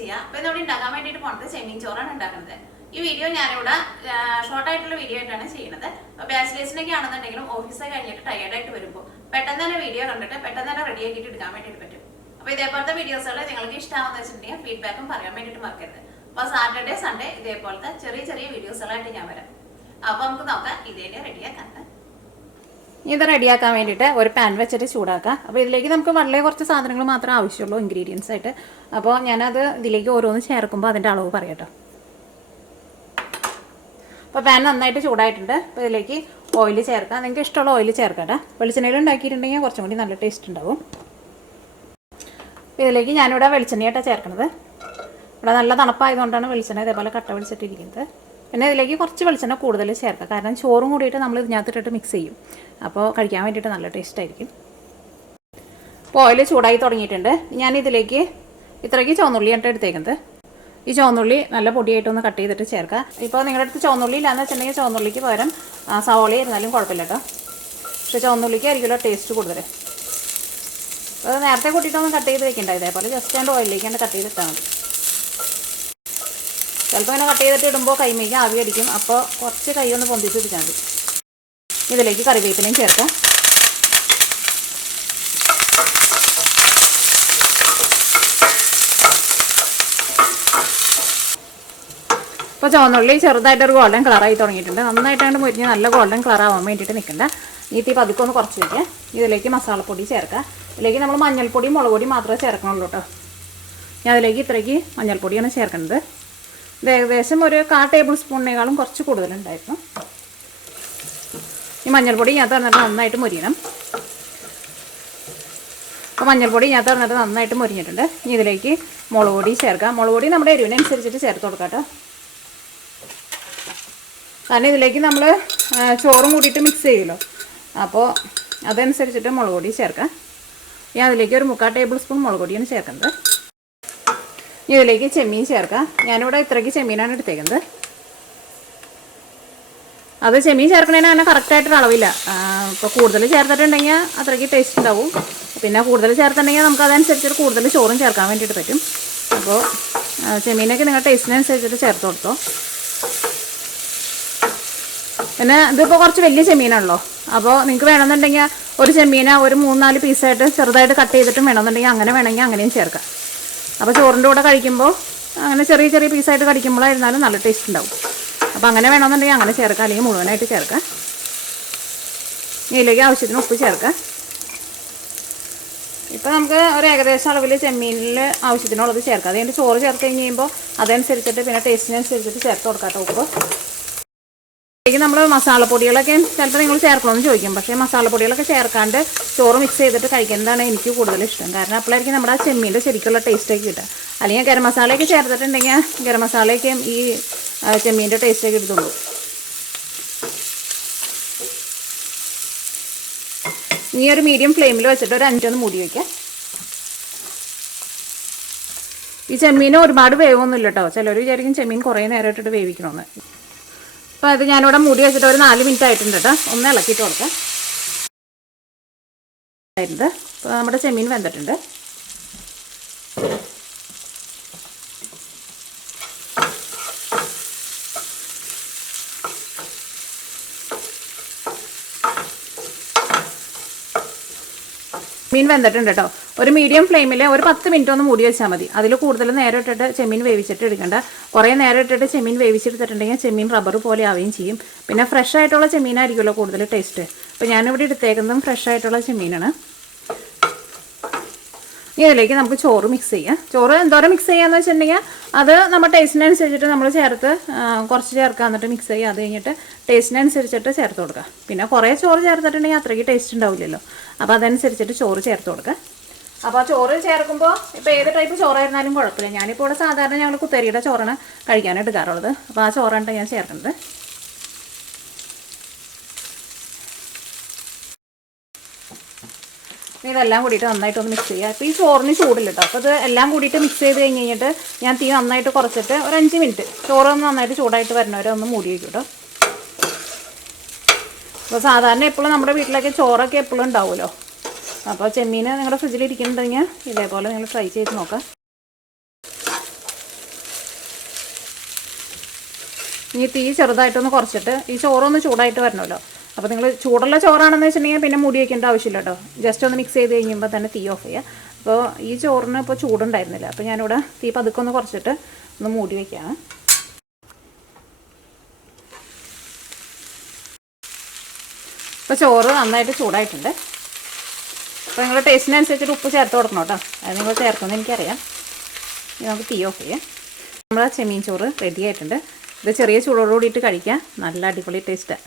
ചെയ്യാം. അപ്പോൾ ഇതോടെ ഉണ്ടാക്കാൻ വേണ്ടിയിട്ട് പോകുന്നത് ചെമ്മീൻ ചോറാണ് ഉണ്ടാക്കുന്നത്. ഈ വീഡിയോ ഞാനിവിടെ ഷോർട്ടായിട്ടുള്ള വീഡിയോ ആയിട്ടാണ് ചെയ്യുന്നത്. അപ്പോൾ ബാച്ചിലേഴ്സിനൊക്കെ ആണെന്നുണ്ടെങ്കിലും ഓഫീസൊക്കെ കഴിഞ്ഞിട്ട് ടയേർഡായിട്ട് വരുമ്പോൾ പെട്ടെന്ന് തന്നെ വീഡിയോ കണ്ടിട്ട് പെട്ടെന്ന് തന്നെ റെഡി ആക്കിയിട്ട് എടുക്കാൻ വേണ്ടിയിട്ട് പറ്റും. അപ്പോൾ ഇതേപോലത്തെ വീഡിയോസുകൾ നിങ്ങൾക്ക് ഇഷ്ടമാണെന്ന് വെച്ചിട്ടുണ്ടെങ്കിൽ ഫീഡ്ബാക്കും പറയാൻ വേണ്ടിയിട്ട് മറക്കരുത്. അപ്പോൾ സാറ്റർഡേ സൺഡേ ഇതേപോലത്തെ ചെറിയ ചെറിയ വീഡിയോസുകളായിട്ട് ഞാൻ വരാം. അപ്പോൾ നമുക്ക് നോക്കാം ഇതിനെ റെഡിയാക്കാനുണ്ട്. ഇത് റെഡിയാക്കാൻ വേണ്ടിയിട്ട് ഒരു പാൻ വെച്ചിട്ട് ചൂടാക്കാം. അപ്പോൾ ഇതിലേക്ക് നമുക്ക് വളരെ കുറച്ച് സാധനങ്ങൾ മാത്രമേ ആവശ്യമുള്ളൂ, ഇൻഗ്രീഡിയൻസ് ആയിട്ട്. അപ്പോൾ ഞാനത് ഇതിലേക്ക് ഓരോന്ന് ചേർക്കുമ്പോൾ അതിൻ്റെ അളവ് പറയാട്ടോ. അപ്പോൾ പാൻ നന്നായിട്ട് ചൂടായിട്ടുണ്ട്. അപ്പോൾ ഇതിലേക്ക് ഓയിൽ ചേർക്കാം. നിങ്ങൾക്ക് ഇഷ്ടമുള്ള ഓയിൽ ചേർക്കട്ടെ. വെളിച്ചെണ്ണയിൽ ഉണ്ടാക്കിയിട്ടുണ്ടെങ്കിൽ കുറച്ചും കൂടി നല്ല ടേസ്റ്റ് ഉണ്ടാവും. അപ്പോൾ ഇതിലേക്ക് ഞാനിവിടെ വെളിച്ചെണ്ണയായിട്ടാണ് ചേർക്കുന്നത്. ഇവിടെ നല്ല തണുപ്പായതുകൊണ്ടാണ് വെളിച്ചെണ്ണ ഇതേപോലെ കട്ട വെളിച്ചിട്ടിരിക്കുന്നത്. പിന്നെ ഇതിലേക്ക് കുറച്ച് വെളിച്ചെണ്ണ കൂടുതൽ ചേർക്കാം, കാരണം ചോറും കൂടിയിട്ട് നമ്മൾ ഇതിനകത്തിട്ടിട്ട് മിക്സ് ചെയ്യും. അപ്പോൾ കഴിക്കാൻ വേണ്ടിയിട്ട് നല്ല ടേസ്റ്റ് ആയിരിക്കും. അപ്പോൾ ഓയിൽ ചൂടായി തുടങ്ങിയിട്ടുണ്ട്. ഞാനിതിലേക്ക് ഇത്രയ്ക്ക് ചുവന്നുള്ളിയായിട്ട് എടുത്തേക്കുന്നത്. ഈ ചുവന്നുള്ളി നല്ല പൊടിയായിട്ടൊന്ന് കട്ട് ചെയ്തിട്ട് ചേർക്കാം. ഇപ്പോൾ നിങ്ങളുടെ അടുത്ത് ചുവന്നുള്ളി ഇല്ലാന്ന് വെച്ചിട്ടുണ്ടെങ്കിൽ ചുവന്നുള്ളിക്ക് പകരം സവോള ഇരുന്നാലും കുഴപ്പമില്ല കേട്ടോ. പക്ഷേ ചുവന്നുള്ളിക്ക് ആയിരിക്കുമല്ലോ ടേസ്റ്റ് കൂടുതൽ. അത് നേരത്തെ കൂട്ടിയിട്ടൊന്നും കട്ട് ചെയ്ത് വെക്കണ്ട, ഇതേപോലെ ജസ്റ്റ് അതിൻ്റെ ഓയിലിലേക്ക് കട്ട് ചെയ്തിട്ടാൽ മതി. ചിലപ്പോൾ ഇങ്ങനെ കട്ട് ചെയ്തിട്ട് ഇടുമ്പോൾ കൈമേക്ക് ആവി അടിക്കും. അപ്പോൾ കുറച്ച് കൈ ഒന്ന് പൊന്തിച്ച് വെച്ചാൽ മതി. ഇതിലേക്ക് കറിവേപ്പിലയും ചേർക്കാം. ഇപ്പോൾ ചുവന്നുള്ളി ചെറുതായിട്ടൊരു ഗോൾഡൻ കളറായി തുടങ്ങിയിട്ടുണ്ട്. നന്നായിട്ടാണ്ട് മുരിഞ്ഞ് നല്ല ഗോൾഡൻ കളർ ആവാൻ വേണ്ടിയിട്ട് നിൽക്കണ്ട. ഈ തീ പതുക്കെ ഒന്ന് കുറച്ച് വയ്ക്കുക. ഇതിലേക്ക് മസാലപ്പൊടി ചേർക്കാം. ഇതിലേക്ക് നമ്മൾ മഞ്ഞൾപ്പൊടി മുളക് പൊടി മാത്രമേ ചേർക്കണുള്ളൂ കേട്ടോ. ഞാൻ അതിലേക്ക് ഇത്രയ്ക്ക് മഞ്ഞൾപ്പൊടിയാണ് ചേർക്കുന്നത്. ഇത് ഏകദേശം ഒരു 1/4 ടേബിൾ സ്പൂണിനേക്കാളും കുറച്ച് കൂടുതലുണ്ടായിരുന്നു. ഈ മഞ്ഞൾപ്പൊടി ഞാൻ തന്നിട്ട് നന്നായിട്ട് മൊരിയണം. അപ്പോൾ മഞ്ഞൾപ്പൊടി ഞാൻ തന്നിട്ട് നന്നായിട്ട് മൊരിഞ്ഞിട്ടുണ്ട്. ഇനി ഇതിലേക്ക് മുളക് പൊടി ചേർക്കാം. മുളക് പൊടി നമ്മുടെ എരിവിനനുസരിച്ചിട്ട് ചേർത്ത് കൊടുക്കാം കേട്ടോ. കാരണം ഇതിലേക്ക് നമ്മൾ ചോറും കൂടിയിട്ട് മിക്സ് ചെയ്യുമല്ലോ, അപ്പോൾ അതനുസരിച്ചിട്ട് മുളക് പൊടി ചേർക്കാം. ഞാൻ അതിലേക്ക് ഒരു 3/4 ടേബിൾ സ്പൂൺ മുളക് പൊടിയാണ് ചേർക്കുന്നത്. ഇതിലേക്ക് ചെമ്മീൻ ചേർക്കാം. ഞാനിവിടെ ഇത്രയ്ക്ക് ചെമ്മീനാണ് എടുത്തേക്കുന്നത്. അത് ചെമ്മീൻ ചേർക്കണേന് അങ്ങനെ കറക്റ്റായിട്ടൊരു അളവില്ല. ഇപ്പോൾ കൂടുതൽ ചേർത്തിട്ടുണ്ടെങ്കിൽ അത്രയ്ക്ക് ടേസ്റ്റ് ഉണ്ടാവും. പിന്നെ കൂടുതൽ ചേർത്തിട്ടുണ്ടെങ്കിൽ നമുക്ക് അതനുസരിച്ചിട്ട് കൂടുതൽ ചോറും ചേർക്കാൻ വേണ്ടിയിട്ട് പറ്റും. അപ്പോൾ ചെമ്മീനൊക്കെ നിങ്ങളുടെ ടേസ്റ്റിനനുസരിച്ചിട്ട് ചേർത്ത് കൊടുത്തോ. പിന്നെ ഇതിപ്പോൾ കുറച്ച് വലിയ ചെമ്മീനാണല്ലോ, അപ്പോൾ നിങ്ങൾക്ക് വേണമെന്നുണ്ടെങ്കിൽ ഒരു ചെമ്മീന ഒരു 3-4 പീസായിട്ട് ചെറുതായിട്ട് കട്ട് ചെയ്തിട്ടും വേണമെന്നുണ്ടെങ്കിൽ അങ്ങനെ വേണമെങ്കിൽ അങ്ങനെയും ചേർക്കാം. അപ്പോൾ ചോറിൻ്റെ കൂടെ കഴിക്കുമ്പോൾ അങ്ങനെ ചെറിയ ചെറിയ പീസായിട്ട് കടിക്കുമ്പോഴായിരുന്നാലും നല്ല ടേസ്റ്റ് ഉണ്ടാവും. അപ്പോൾ അങ്ങനെ വേണമെന്നുണ്ടെങ്കിൽ അങ്ങനെ ചേർക്കാം, അല്ലെങ്കിൽ മുഴുവനായിട്ട് ചേർക്കാം. ഇതിലേക്ക് ആവശ്യത്തിന് ഉപ്പ് ചേർക്കാം. ഇപ്പോൾ നമുക്ക് ഒരു ഏകദേശം അളവിൽ ചെമ്മീനിൽ ആവശ്യത്തിനുള്ളത് ചേർക്കാം. അതുകൊണ്ട് ചോറ് ചേർത്ത് കഴിഞ്ഞ് കഴിയുമ്പോൾ അതനുസരിച്ചിട്ട് പിന്നെ ടേസ്റ്റിനനുസരിച്ചിട്ട് ചേർത്ത് കൊടുക്കാം കേട്ടോ ഉപ്പ്. ഇതിലേക്ക് നമ്മൾ മസാലപ്പൊടികളൊക്കെ ചിലപ്പോൾ നിങ്ങൾ ചേർക്കണമെന്ന് ചോദിക്കും. പക്ഷേ മസാലപ്പൊടികളൊക്കെ ചേർക്കാണ്ട് ചോറ് മിക്സ് ചെയ്തിട്ട് കഴിക്കുന്നതാണ് എനിക്ക് കൂടുതൽ ഇഷ്ടം. കാരണം അപ്പോഴായിരിക്കും നമ്മുടെ ആ ചെമ്മീൻ്റെ ശരിക്കുള്ള ടേസ്റ്റൊക്കെ കിട്ടുക. അല്ലെങ്കിൽ ഗരം മസാലയൊക്കെ ചേർത്തിട്ടുണ്ടെങ്കിൽ ഗരം മസാലയൊക്കെ ഈ ചെമ്മീൻ്റെ ടേസ്റ്റൊക്കെ കിട്ടുള്ളൂ. ഇനി ഒരു മീഡിയം ഫ്ലെയിമിൽ വെച്ചിട്ട് ഒരു 5 മൂടി വയ്ക്കാം. ഈ ചെമ്മീൻ ഒരുപാട് വേവൊന്നുമില്ല കേട്ടോ. ചിലർ വിചാരിക്കും ചെമ്മീൻ കുറേ നേരം ഇട്ടിട്ട് വേവിക്കണമെന്ന്. അപ്പോൾ അത് ഞാനിവിടെ മൂടി വെച്ചിട്ട് ഒരു 4 മിനിറ്റ് ആയിട്ടുണ്ട് കേട്ടോ. ഒന്ന് ഇളക്കിയിട്ട് കൊടുക്കാം. അപ്പോൾ നമ്മുടെ ചെമ്മീൻ വെന്തിട്ടുണ്ട്. മീൻ വെന്തിട്ടുണ്ട് കേട്ടോ. ഒരു മീഡിയം ഫ്ലെയിമിൽ ഒരു 10 മിനിറ്റ് ഒന്ന് മൂടി വെച്ചാൽ മതി. അതിൽ കൂടുതൽ നേരം ഇട്ടിട്ട് ചെമ്മീൻ വേവിച്ചിട്ട് എടുക്കണ്ട. കുറേ നേരം ഇട്ടിട്ട് ചെമ്മീൻ വേവിച്ചെടുത്തിട്ടുണ്ടെങ്കിൽ ചെമ്മീൻ റബ്ബർ പോലെ ആവുകയും ചെയ്യും. പിന്നെ ഫ്രഷ് ആയിട്ടുള്ള ചെമ്മീനായിരിക്കുമല്ലോ കൂടുതൽ ടേസ്റ്റ്. അപ്പോൾ ഞാനിവിടെ എടുത്തേക്കുന്നതും ഫ്രഷ് ആയിട്ടുള്ള ചെമ്മീനാണ്. ഇതിലേക്ക് നമുക്ക് ചോറ് മിക്സ് ചെയ്യാം. ചോറ് എന്തോരം മിക്സ് ചെയ്യാന്ന് വെച്ചിട്ടുണ്ടെങ്കിൽ അത് നമ്മുടെ ടേസ്റ്റിനനുസരിച്ചിട്ട് നമ്മൾ ചേർത്ത് കുറച്ച് ചേർക്കുക, എന്നിട്ട് മിക്സ് ചെയ്യുക. അത് കഴിഞ്ഞിട്ട് ടേസ്റ്റിനനുസരിച്ചിട്ട് ചേർത്ത് കൊടുക്കുക. പിന്നെ കുറേ ചോറ് ചേർത്തിട്ടുണ്ടെങ്കിൽ അത്രയ്ക്ക് ടേസ്റ്റ് ഉണ്ടാവില്ലല്ലോ. അപ്പോൾ അതനുസരിച്ചിട്ട് ചോറ് ചേർത്ത് കൊടുക്കുക. അപ്പോൾ ചോറ് ചേർക്കുമ്പോൾ ഇപ്പോൾ ഏത് ടൈപ്പ് ചോറായിരുന്നാലും കുഴപ്പമില്ല. ഞാനിപ്പോൾ ഇവിടെ സാധാരണ ഞങ്ങൾ കുത്തരിയുടെ ചോറാണ് കഴിക്കാനായിട്ട് എടുക്കാറുള്ളത്. അപ്പോൾ ആ ചോറാണ് ഞാൻ ചേർക്കുന്നത്. ഇതെല്ലാം കൂടിയിട്ട് നന്നായിട്ടൊന്ന് മിക്സ് ചെയ്യുക. അപ്പോൾ ഈ ചോറിന് ചൂടില്ല കേട്ടോ. അപ്പോൾ ഇത് എല്ലാം കൂടിയിട്ട് മിക്സ് ചെയ്ത് കഴിഞ്ഞിട്ട് ഞാൻ തീ നന്നായിട്ട് കുറച്ചിട്ട് ഒരു 5 മിനിറ്റ് ചോറൊന്ന് നന്നായിട്ട് ചൂടായിട്ട് വരുന്നവരെ ഒന്ന് മൂടി വയ്ക്കും കേട്ടോ. അപ്പോൾ സാധാരണ എപ്പോഴും നമ്മുടെ വീട്ടിലൊക്കെ ചോറൊക്കെ എപ്പോഴും ഉണ്ടാവുമല്ലോ. അപ്പോൾ ചെമ്മീൻ നിങ്ങളുടെ ഫ്രിഡ്ജിൽ ഇരിക്കുന്നുണ്ടെങ്കിൽ ഇതേപോലെ നിങ്ങൾ ട്രൈ ചെയ്ത് നോക്കാം. ഇനി തീ ചെറുതായിട്ടൊന്ന് കുറച്ചിട്ട് ഈ ചോറൊന്ന് ചൂടായിട്ട് വരണമല്ലോ. അപ്പോൾ നിങ്ങൾ ചൂടുള്ള ചോറാണെന്ന് വെച്ചിട്ടുണ്ടെങ്കിൽ പിന്നെ മൂടി വയ്ക്കേണ്ട ആവശ്യമില്ല കേട്ടോ. ജസ്റ്റ് ഒന്ന് മിക്സ് ചെയ്ത് കഴിയുമ്പോൾ തന്നെ തീ ഓഫ് ചെയ്യുക. അപ്പോൾ ഈ ചോറിന് ഇപ്പോൾ ചൂടുണ്ടായിരുന്നില്ല. അപ്പോൾ ഞാനിവിടെ തീ പതുക്കെ ഒന്ന് കുറച്ചിട്ട് ഒന്ന് മൂടി വയ്ക്കുകയാണ്. ഇപ്പോൾ ചോറ് നന്നായിട്ട് ചൂടായിട്ടുണ്ട്. അപ്പോൾ നിങ്ങൾ ടേസ്റ്റിനനുസരിച്ചിട്ട് ഉപ്പ് ചേർത്ത് കൊടുക്കണം കേട്ടോ. അത് നിങ്ങൾ ചേർക്കുമെന്ന് എനിക്കറിയാം. ഇനി നമുക്ക് തീ ഓഫ് ചെയ്യാം. നമ്മൾ ചെമ്മീൻ ചോറ് റെഡി ആയിട്ടുണ്ട്. ഇത് ചെറിയ ചൂടോട് കൂടിയിട്ട് കഴിക്കാം. നല്ല അടിപൊളി ടേസ്റ്റാണ്.